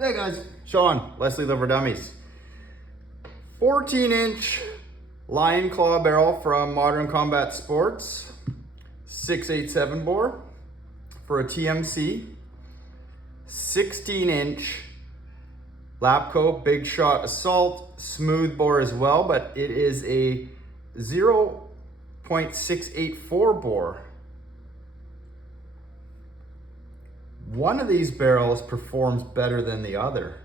Hey guys, Sean, Leslie Liver Dummies. 14-inch Lion Claw barrel from Modern Combat Sports, 687 bore for a TMC. 16-inch Lapco Big Shot Assault, smooth bore as well, but it is a 0.684 bore. One of these barrels performs better than the other.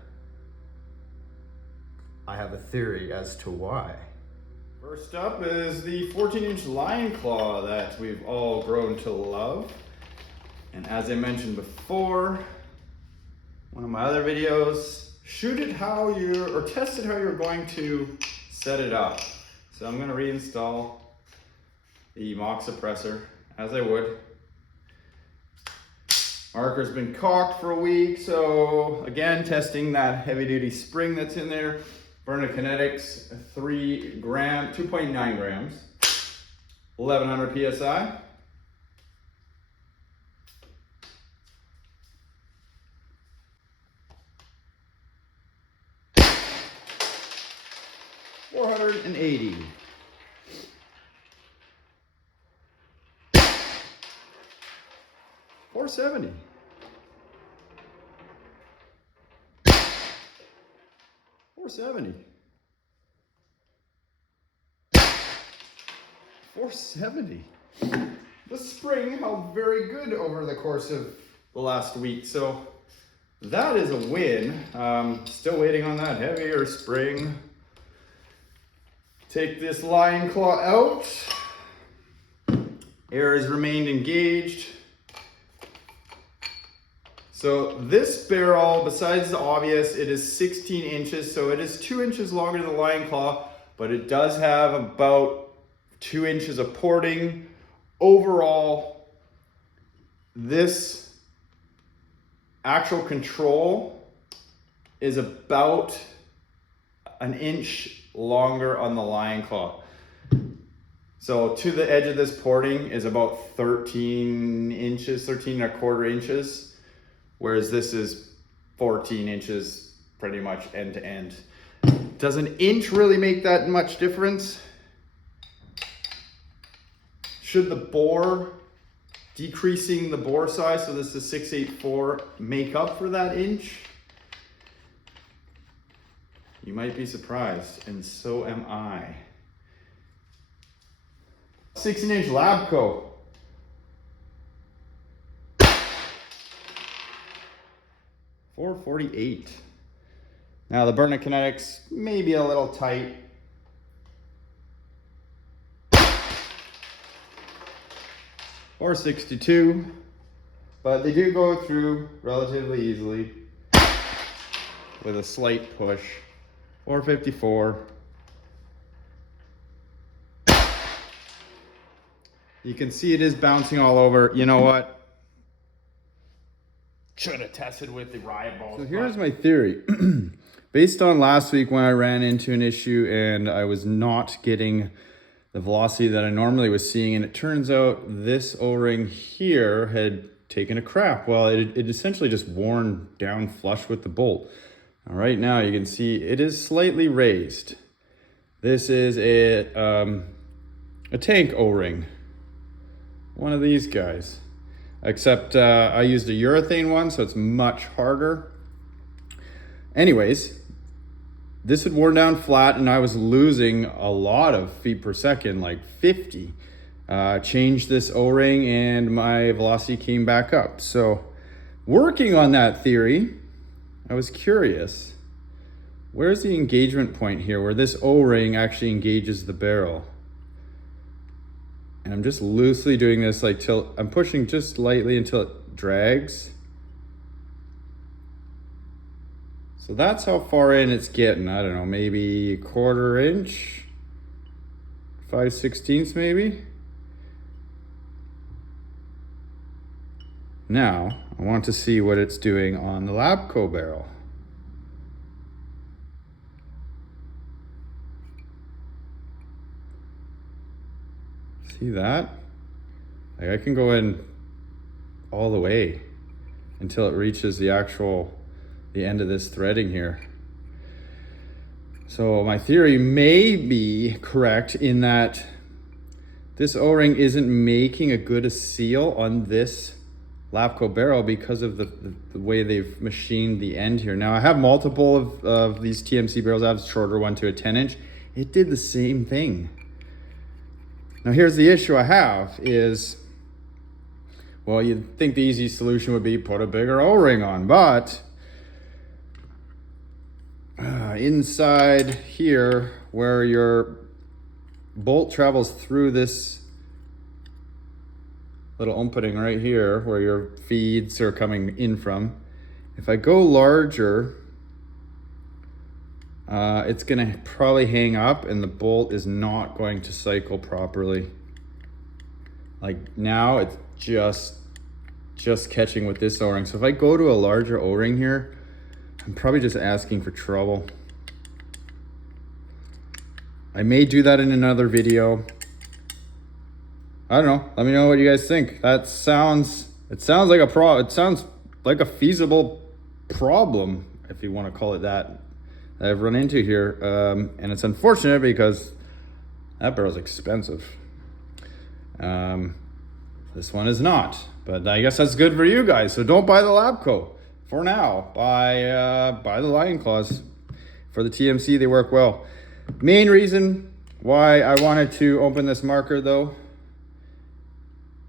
I have a theory as to why. First up is the 14-inch Lion Claw that we've all grown to love. And as I mentioned before, one of my other videos, shoot it how or test it how you're going to set it up. So I'm gonna reinstall the mock suppressor as I would. Marker's been cocked for a week, so again, testing that heavy duty spring that's in there. Byrna Kinetics, 2.9 grams, 1100 PSI. $480. $470. $470. The spring held very good over the course of the last week, so that is a win. Still waiting on that heavier spring. Take this Lion Claw out. Air has remained engaged. So this barrel, besides the obvious, it is 16 inches, so it is 2 inches longer than the Lion Claw, but it does have about 2 inches of porting. Overall, this actual control is about an inch longer on the Lion Claw. So to the edge of this porting is about 13 inches, 13.25 inches. Whereas this is 14 inches pretty much end to end. Does an inch really make that much difference? Should the bore, decreasing the bore size, so this is 684, make up for that inch? You might be surprised, and so am I. 16-inch Lapco. $448. Now the Byrna Kinetics may be a little tight. $462, but they do go through relatively easily with a slight push. $454. You can see it is bouncing all over. You know what? Should have tested with the riot balls. So here's my theory. Based on last week when I ran into an issue and I was not getting the velocity that I normally was seeing, and it turns out this O-ring here had taken a crap. Well, it essentially just worn down flush with the bolt. All right, now you can see it is slightly raised. This is a tank O-ring, one of these guys. Except I used a urethane one, so it's much harder. Anyways, this had worn down flat and I was losing a lot of feet per second, like 50. Changed this O-ring and my velocity came back up. So working on that theory, I was curious, where's the engagement point here where this O-ring actually engages the barrel? And I'm just loosely doing this like till I'm pushing just lightly until it drags. So that's how far in it's getting. I don't know, maybe 1/4 inch, 5/16 maybe. Now I want to see what it's doing on the Lapco barrel. See that? Like I can go in all the way until it reaches the actual the end of this threading here. So my theory may be correct in that this O-ring isn't making a good seal on this Lapco barrel because of the way they've machined the end here. Now I have multiple of these TMC barrels. I have a shorter one to a 10-inch. It did the same thing. Now here's the issue I have is, well, you'd think the easy solution would be put a bigger O-ring on, but inside here where your bolt travels through this little opening right here where your feeds are coming in from, if I go larger, it's gonna probably hang up and the bolt is not going to cycle properly. Like now it's just catching with this O-ring. So if I go to a larger O-ring here, I'm probably just asking for trouble. I may do that in another video. I don't know. Let me know what you guys think. It sounds like it sounds like a feasible problem, if you want to call it that I've run into here. And it's unfortunate because that barrel's expensive. This one is not, but I guess that's good for you guys. So don't buy the Lapco for now. Buy the Lion Claws. For the TMC, they work well. Main reason why I wanted to open this marker though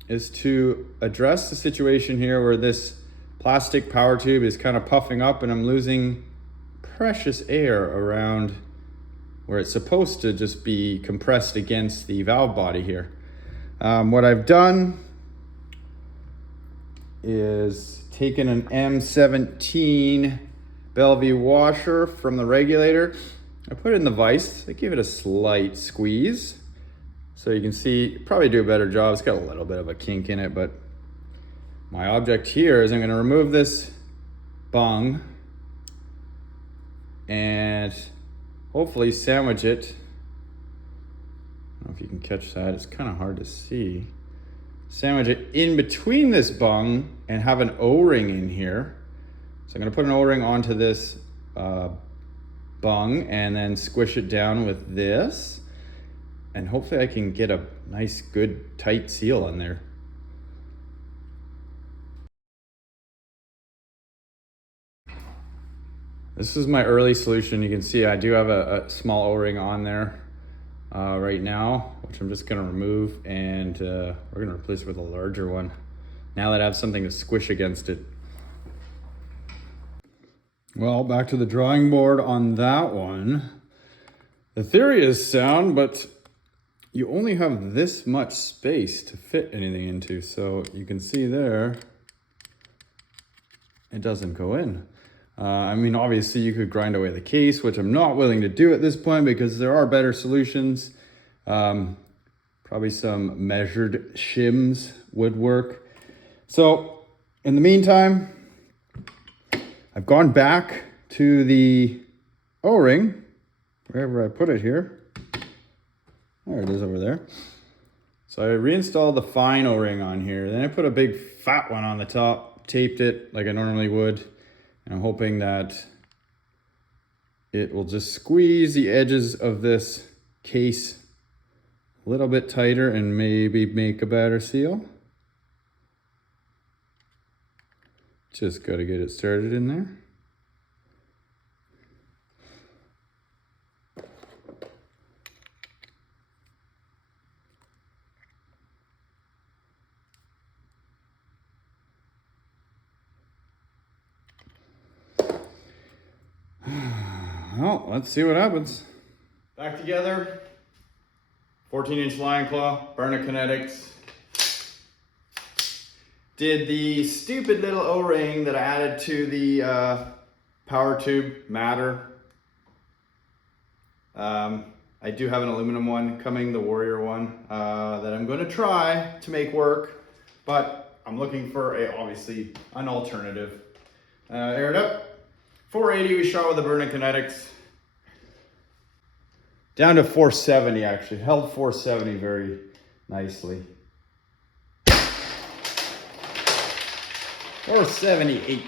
is to address the situation here where this plastic power tube is kind of puffing up and I'm losing precious air around where it's supposed to just be compressed against the valve body here. What I've done is taken an M17 Bellevue washer from the regulator. I put it in the vise. I give it a slight squeeze. So you can see, probably do a better job. It's got a little bit of a kink in it, but my object here is I'm gonna remove this bung and hopefully sandwich it. I don't know if you can catch that. It's kind of hard to see. Sandwich it in between this bung and have an O-ring in here. So I'm gonna put an O-ring onto this bung and then squish it down with this. And hopefully I can get a nice, good, tight seal on there. This is my early solution. You can see I do have a small O-ring on there right now, which I'm just gonna remove, and we're gonna replace it with a larger one now that I have something to squish against it. Well, back to the drawing board on that one. The theory is sound, but you only have this much space to fit anything into. So you can see there, it doesn't go in. I mean, obviously you could grind away the case, which I'm not willing to do at this point because there are better solutions. Probably some measured shims would work. So in the meantime, I've gone back to the O-ring, wherever I put it here. There it is over there. So I reinstalled the fine O-ring on here. Then I put a big fat one on the top, taped it like I normally would. And I'm hoping that it will just squeeze the edges of this case a little bit tighter and maybe make a better seal. Just got to get it started in there. Well, let's see what happens. Back together. 14-inch Lion Claw, Byrna Kinetics. Did the stupid little O-ring that I added to the power tube matter? I do have an aluminum one coming, the Warrior one, that I'm going to try to make work, but I'm looking for obviously an alternative. Air it up. 480 we shot with the Byrna Kinetics. Down to 470 actually. Held 470 very nicely. 478.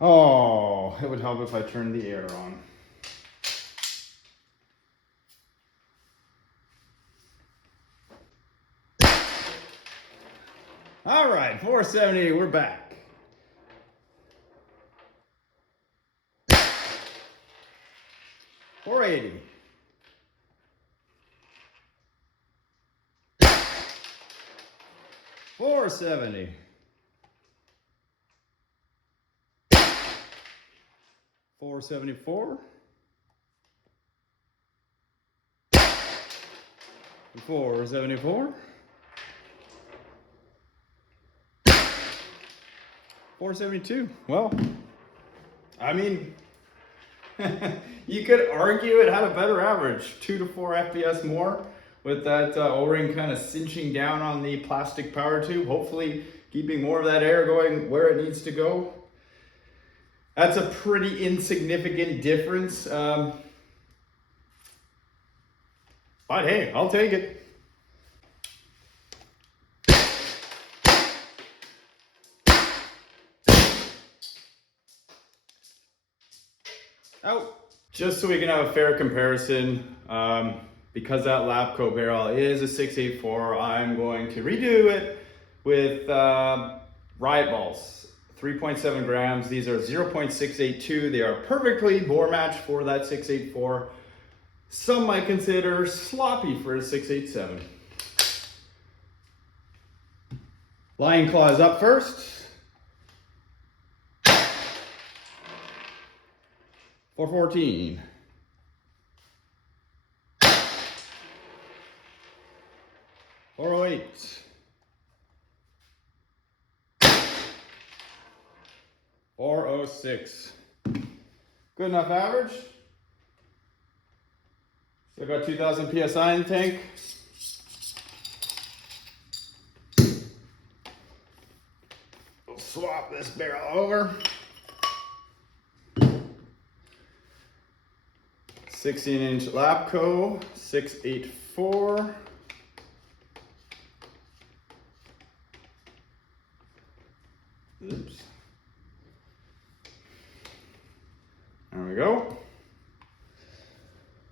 Oh, it would help if I turned the air on. All right, 470, we're back. $480. $470. $474. $474. $472. Well, I mean, you could argue it had a better average, 2 to 4 FPS more, with that O-ring kind of cinching down on the plastic power tube, hopefully keeping more of that air going where it needs to go. That's a pretty insignificant difference. But hey, I'll take it. Out. Just so we can have a fair comparison, because that Lapco barrel is a 684, I'm going to redo it with riot balls, 3.7 grams. These are 0.682. They are perfectly bore match for that 684. Some might consider sloppy for a 687. Lion claw is up first. 414. 408. 406. Good enough average. Still got 2,000 PSI in the tank. We'll swap this barrel over. 16-inch Lapco, 684. Oops. There we go.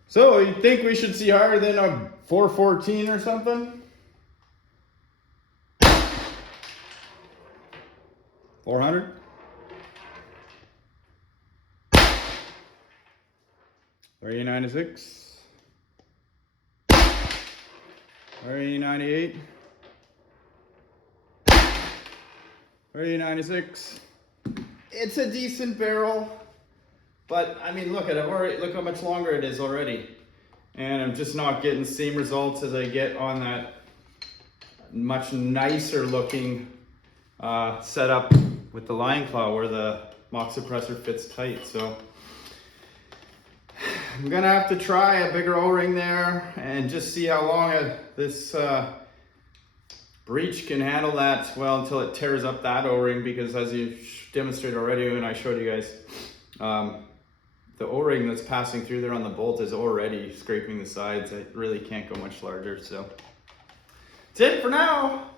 So you think we should see higher than a 414 or something? 400? 396. 398. 396. It's a decent barrel, but I mean, look how much longer it is already, and I'm just not getting the same results as I get on that much nicer looking setup with the Lion Claw, where the mock suppressor fits tight. So I'm gonna have to try a bigger O-ring there and just see how long this breech can handle that, well, until it tears up that O-ring, because as you demonstrated already when I showed you guys, the O-ring that's passing through there on the bolt is already scraping the sides. It really can't go much larger. So that's it for now.